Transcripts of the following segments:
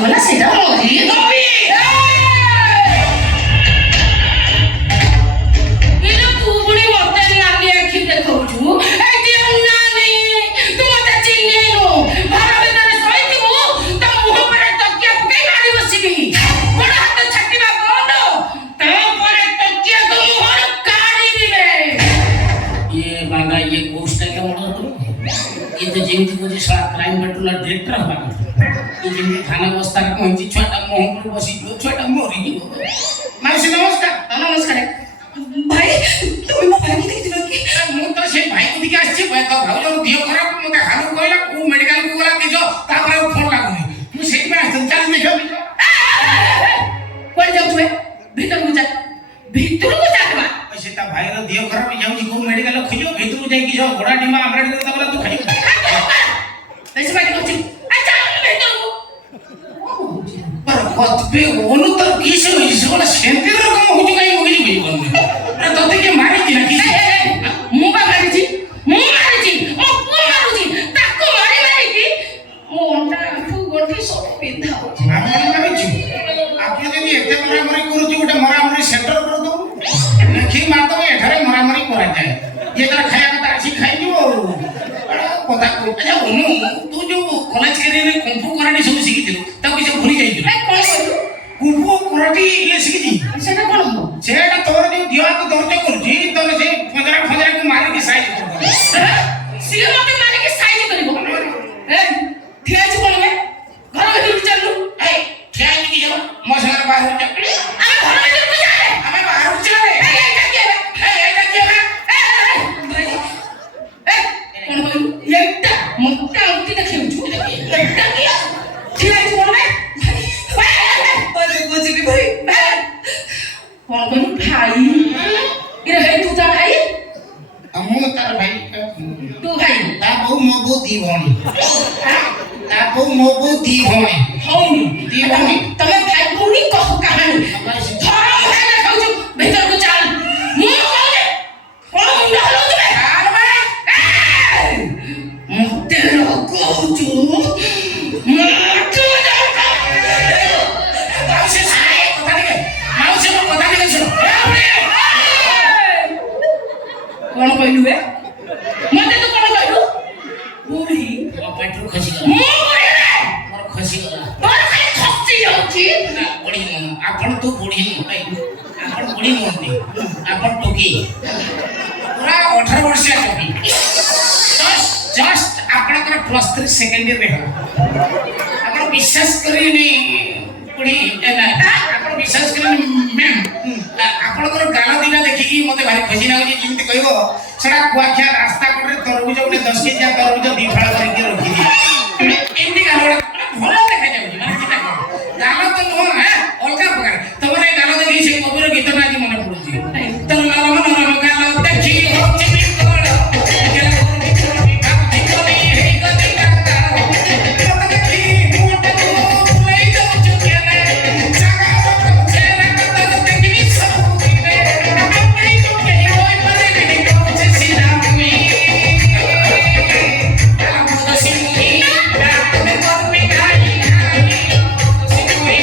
बोला सीधा मोरी नवी ये जो तू बुनी मते नहीं आके आखी देखौछु ए दियन्नानी तू मते चिन्ने नो घर भीतर सहित मु त मुह पर तकिया पके मारी बसिबी बड़ हाथ छट्टीबा बंद त पर तकिया को मुहर काढ़ी दिबे ये बागा ये कोस्ट के मोड़ ये तो जेमिति को जे सारा क्राइम पेट्रोल डायरेक्टर हवा ये जेमिति थाना बस्ता का कोंची छोटा मोह पर बसी छोटा मोरी जी माउसी नमस्कार नमस्कार भाई तुम मोबाइल की देखि कि मु तो से भाई को दिके आछि भाई तो भाऊ जो दियो खराब मते हालू कहला को मेडिकल को गला दिजो तापर फोन लागुनी मु सेति में संचार देखो कोन जाऊ छे भीतर को जा सेता भाई रो दियो खराब जाउची को मेडिकल खिजो भीतर जाई कि जो घोड़ा डिमा आमराडी दे तबला तू खाई ऐसे बाकी होची अच्छा भीतर को पर कत पे ओनु तो किस होई से बोला सेंती रकम होची काई होई होई कोन अरे तते के मारी कि ना कि मु बा मारी मु मारुची ताको मारी कि मो ओंटा ठू गोठी सब पिंधा होची आपण मारिछु आपण जदी एते मरामरी करूची गोटे मरामरी सेंटर कर दो लेखी मार दो एठारे मरामरी करा जाए ये तर खाया का तासी खाई दियो पता को अच्छा ओनु तू जो कॉलेज के रे कुंफू कराटी सब सिखि दिलो ता किसे भूली जाई दिलो ए कोन कहू कुंफू कराटी ये सिखि दी सेटा कोन हो सेटा तोर जो दियो तो दर्द करजी तो से फजरा को मार के साइज कर दो सिए मते मारी के साइज करबो ए ठिया छु कोन में घर भीतर चलू ए ठिया की जब मसगर बाहर जा अबे घर भीतर को जा हमें बाहर चले ए कोन कहू एकटा मोटा उठी देखिउ छु एकटा की ठिया छु कोन में अरे बुझली भाई कोन कहू भाई इरे है तू जा भाई हमो तार भाई तू भाई ता बहु मो बहु दी भणी ता बहु मो बहु दी भणी हौनी दी भणी तमे भाई कोनी कह कहानी थरा भाई ना कहू छु भीतर को चल मु कहले कोन मुंडा हलो तुमे आर बे मते कहू छु मते माउसी साए कथा दिके माउसी को कथा दिके सुनो कोन कहलु बे मते तू कोन कहलु बुढ़ी पेट्रोल खसी गला मु बुढ़ी रे मोर खसी गला तोर खाली खसी जाउची ना बुढ़ी मन आपण तू बुढ़ी न भाई आपण बुढ़ी नोंती आपण टोकी पूरा 18 वर्ष टोकी जस्ट आपण कर +3 सेकंड रे हो आपण विश्वास करी नहीं बुढ़ी ना आपण विश्वास करी मैम आपण कर गाला दिना देखि की मते भारी खसी ना होची जिंती कहबो सेडा कुआखिया रास्ता कोरे तरबुज उठे 10 केजी तरबुज दी फाळा करके रखी दी एंडी गाला भलो देखा जाउची माने किता गाला तो नो है अलगा प्रकार तमरे गाला देखि से कबीर गीत ना जी मने पडुची तर गाला मन गाला देखि होची बिन कोड गेला कोर बिन भाग दिखोनी हे गति काटा मत देखि मोट को लई जाउ चुकेने जगा चेहरा कत देखि सब दिने नहीं तो कहीं होय परे बिन कोचे सीधा हुई गाला मोद सिमुई रात में कोर में गाई सिमुई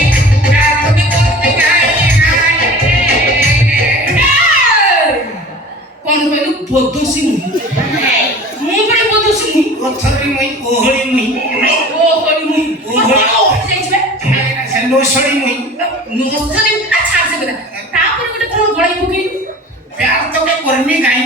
रात में कोर में गाई कोन कहलु बदोसी मु बड़े बदोसी मु पत्थरी मुई ओहली मुई ओहली मु ओहली जाइछबे से लोसड़ी मुई नोसली अच्छा से बता तापर गोटे कोन गळाई पकी प्यार तो के कर्मी गाई